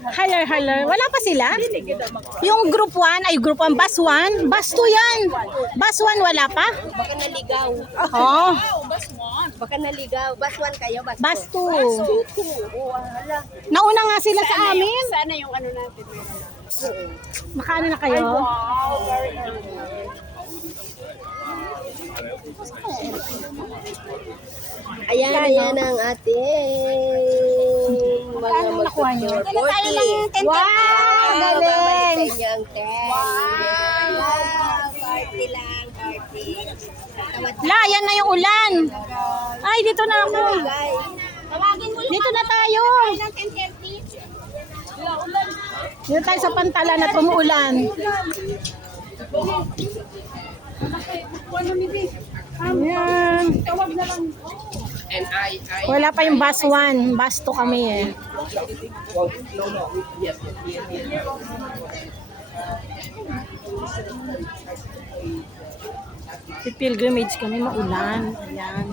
Haler, haler. Wala pa sila? Yung group 1, ay group 1, bus 1. Bus 2 yan. Bus 1 wala pa? Baka naligaw. Oh, Baka naligaw. Bus 1 kayo, bus 2. bus 2. Oo, hala. Nauna nga sila sa amin. Sana yung ano natin. Makaano na kayo? Ayan, ayan ang ating mga Paano nakuha nyo? mag-40. Wow, galing. Babalik sa inyo ang 10. Wow, party lang, party. La, yan na yung ulan. Ay, dito na ako. Guys, Dito na tayo. Dito tayo sa pantalan at umuulan. Ayan. Wala pa yung bus 1. Bus 2 kami eh. Pilgrimage kami, maulan. Ayan.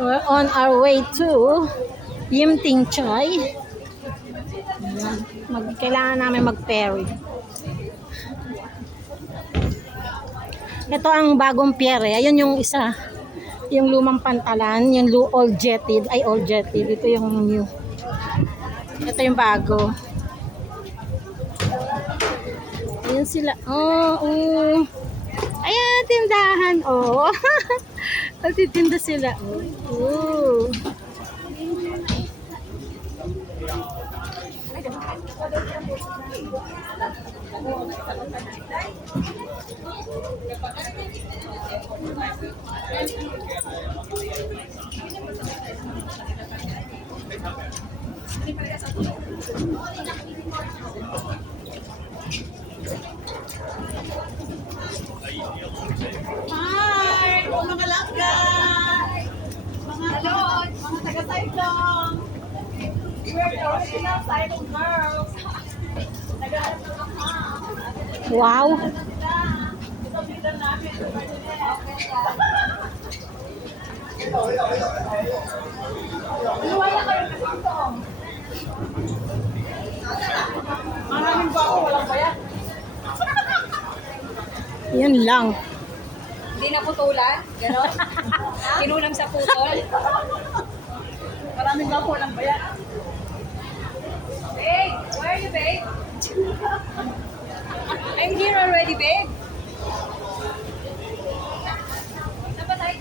We're on our way to Yimting Choy. Kailangan namin mag-ferry. Ito ang bagong pier eh. Ayun yung isa. Yung lumang pantalan. Yung old jetted. Ay, old jetted. Ito yung new. Ito yung bago. Ayan sila. Oh. Ayan, tindahan. Oh. Nagtitinda sila. Oh. Hi! Mga langga! Mga taga-Sailong! We're the original Sailong girls! Wow! Maraming ba ako walang bayad? Yan lang. hindi na putulan? Ganon? Kinulam sa putol? Maraming ba ako walang bayad? Babe, where are you, babe? I'm here already, babe. Saan ba tayo?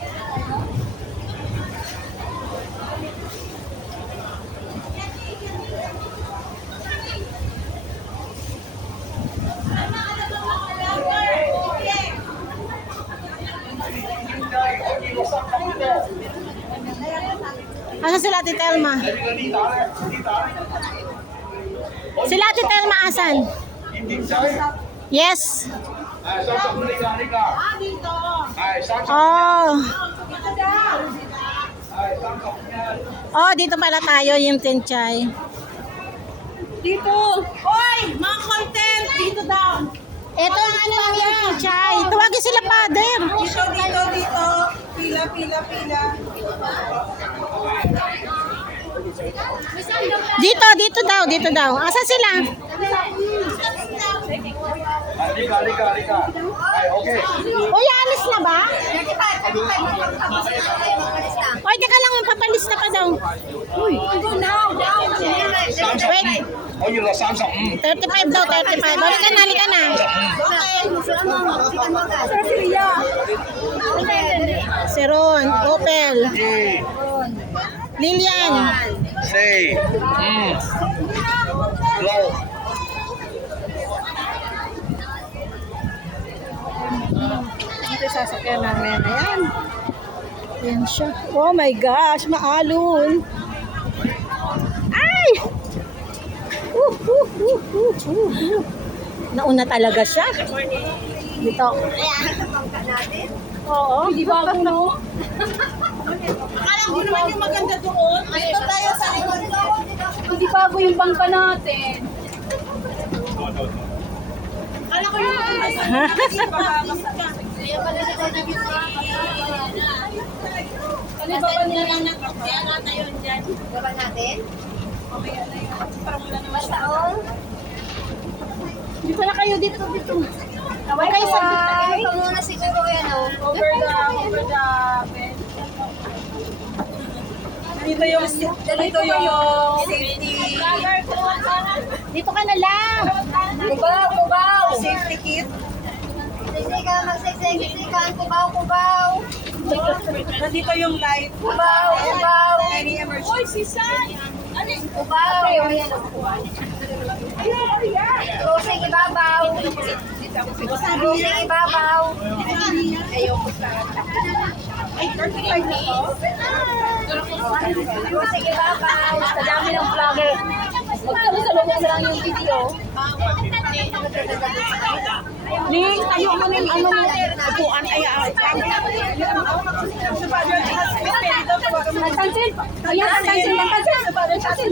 Asa sila Ate Telma? Sila Ate Telma asan? Yes. Oh. Oh, dito pala tayo yung Tinchay. Dito! Hoy! Mga content! Dito daw! Ito ang ano ang yung Tinchay. Tawagin sila father. Dito! Pila, pila, pila. Dito daw. Asa sila? Halika. Ay, okay. Uy, alis na ba? Uy, teka lang, papalista pa daw. Go now! Wait, Oh, yun lang, Samsung. 35 daw, 35. Halika na. Si Ron, Opel, Lilian. Say. Low. Ito yung sasakyan namin. Ayan. Ayan siya. Oh my gosh, maalon. Ay! Nauna talaga siya. Dito. Oo. Hindi ba ako, no? Akala ko naman yung maganda doon. Dito tayo sa likod. Hindi bago yung bangka natin. Akala ko yung maganda. Ano ba ba nila na kaya natin yun dyan? Gaba natin? Basta all. Dito na kayo, dito. Kaway Okay, ko. saglit. Ito muna siguro yan o. Over the bed. Dito yung safety. Dito ka na lang. Kubaw. Safety kit. Magsiksikan. Kubaw. Nandito yung light. Kubaw. Any emergency. Kubaw. Closing ibabaw. Closing ibabaw. Ayoko sa Ay, 35 na to. Closing ibabaw. Sa dami ng vlogger. Magkaroon sa lang yung video. Ning, tayo mo ning ano mo. Upuan ay Tansin. Ayan, tansin.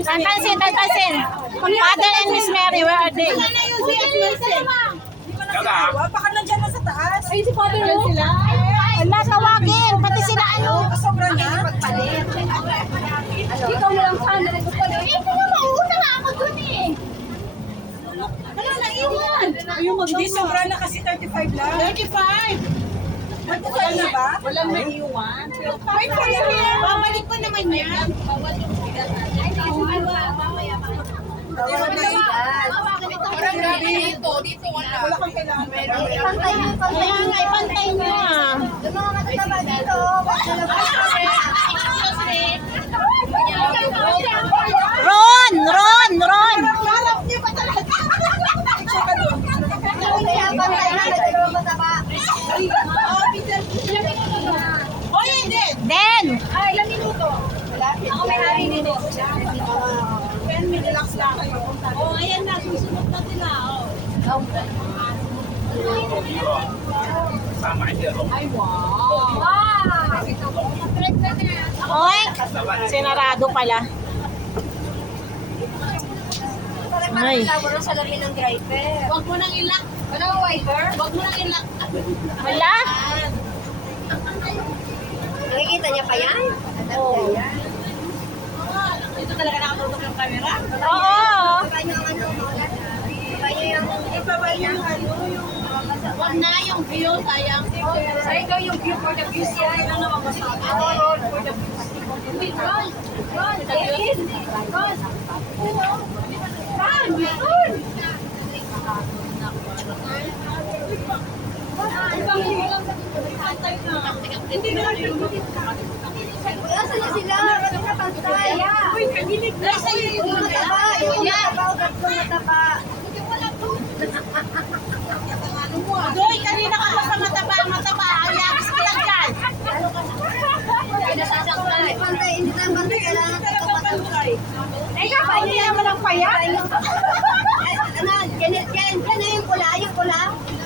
Tantansin. Father and Miss Mary, where are they? baka nandiyan na sa taas. Ay, si Father Ro. Wala, tawagin. Pati sila ano. Sobra na. Ikaw na lang sana. Ito na, mauna na ako dun eh. Wala na iwan. Hindi, sobra na kasi 35 lang. 35. Wala na ba? Walang naiwan. Wait for you here. Babalik ko naman yan. Parang grabe dito. Dito wala. Wala kang kailangan. Kaya nga, ipantay mo ah. Yung mga matataba dito. Ron! Harap niyo ba talaga? Kaya pantay na nagkaroon mataba. Hoy, hindi. Den! Ay, ilang minuto? Ako may hari nito. 10 minutes, relax lang kayo. Oh, ayan na. Susunod na sila. Oh. Oy! Sinarado pala. Ay. Ay. Sa lamin ng driver. Huwag mo nang ilak. Wala mo wiper? Huwag mo nang ilak. Wala? Nakikita niya pa yan? Oo. Dito talaga nakatutok yung camera. Oo. Baba niyo ang ano. Baba niyo yung... Ibaba yung ano, yung... Huwag na yung view, sayang. Ay, ikaw yung view for the views yan. Ano naman masabi? Roll for the views. Roll! Roll! Yes! Roll! Roll! Hindi na lang yung... Asan na sila? Ano na pantay? Uy, kagilig na. Yung mataba, yung mataba, yung mataba. Doy, kanina ka pa sa mataba. Ayagis ka lang dyan. Pinasasaktan. Pantay, hindi na pantay. Kailangan Pantay. Teka, pwede naman ang paya. Ano, yan na yung pula,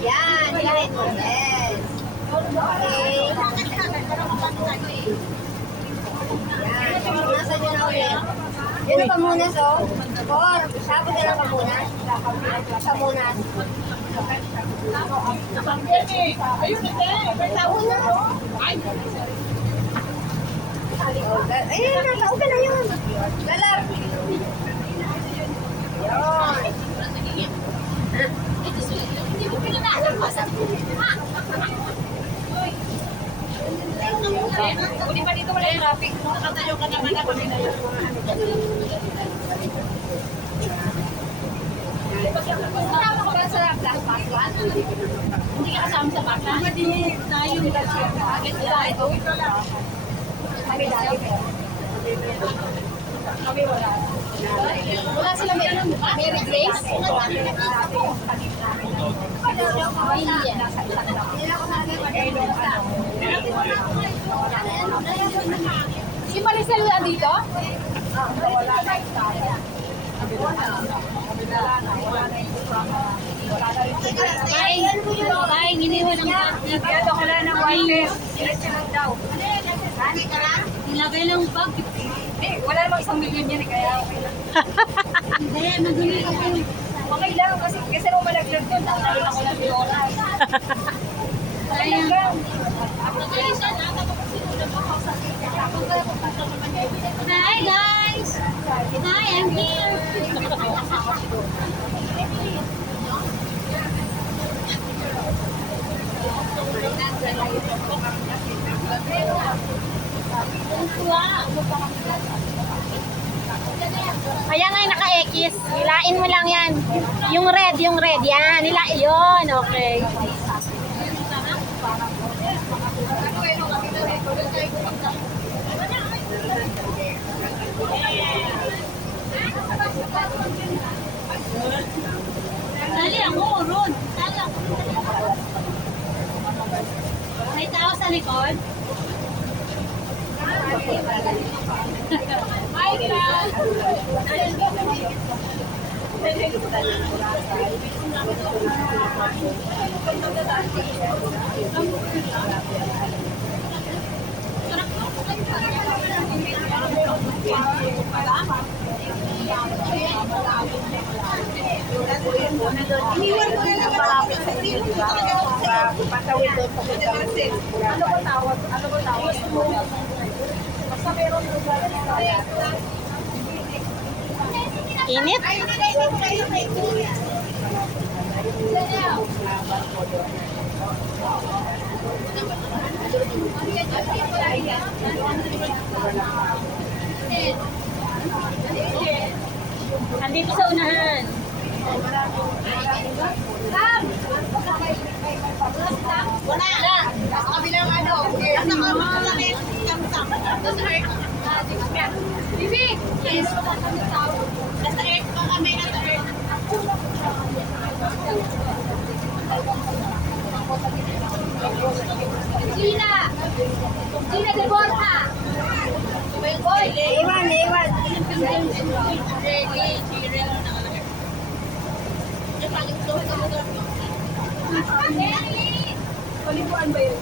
Yan, yan. Yes. Okay. Yan, nasa nyo na ulit. Yan ang pamunas, oh. Or, sabot na lang pamunas. Pamunas. Ayun, hindi. May tao na. Ay, Ayun, natao ka na yun. Lalap. Hindi pa dito wala yung traffic. Nakatayo ka naman na kami na yun. Kasama ko ba sa Black Pass One? Hindi ka kasama sa baka. Hindi tayo nila siya. Ito. Kami dati. Kami wala. Wala sila Mary Grace? Si Maricel na dito? Kain, iniwan ang bag. Ito ko lang ng wifi. Daw. Nilagay lang ang bag. Eh, wala namang 1 million yan eh, kaya okay lang. Hindi, madali ka po. Okay lang, kasi mo malaglag doon, tatalo ako ng oras. Sayang. Hi guys! Hi, I'm here. Ayan nga yung naka-X. Hilain mo lang yan. Yung red. Yan. Yun. Okay. Sali ako, Ron. Sali ako. May tao sa likod? Hi, Kral. Iniwan ko na lang malapit sa iyo. Patawid doon sa kasi. Ano ba tawag? Basta meron lugar na Init. ay, hindi ko kayo may tuya. Andito sa unahan. Wala na. Nasa kabilang ano. Nasa kabilang Bibi! Yes. Nasa earth pa kami, nasa earth. Gina! Gina de Borja! Boy! Iwan. Paliguan ba yun?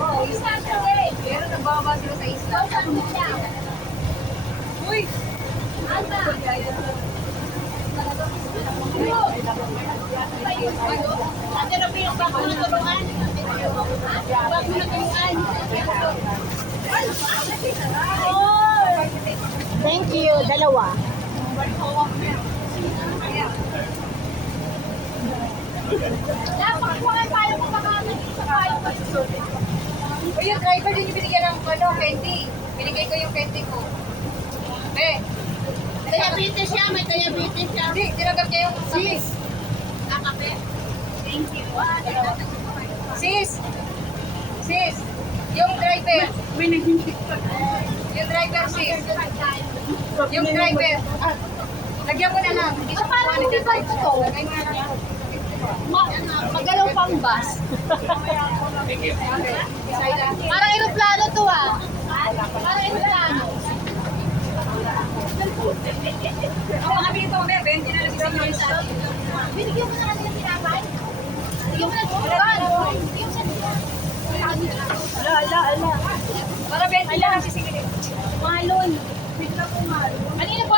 Oh, isa siya eh! Pero nagbaba sila sa isla. Uy! Alba! Ate Rabi, yung bako na tulungan. Bako na tulungan. Thank you. Dalawa. Dapat kuha tayo kung baka sa kayo. Uy, yung driver din yung binigyan ng candy. Binigay ko yung candy ko. Diabetes siya, may diabetes siya. Hindi, tinanggap niya yung sis. Kakape. Thank you. Sis, yung driver. Yung driver, sis. Yung driver. Lagyan mo na lang. So, parang hindi ba ito? Lagay mo na lang. Magalaw pang bus. Parang aeroplano to ah. Parang aeroplano. Ako, nakabili ito, 20 na lang isang yung isa. Binigyan mo na lang ng tinapay. Binigyan mo na ng tinapay. Binigyan mo sa Ala. Para 20 na lang sisigilin. Malon. Kanina po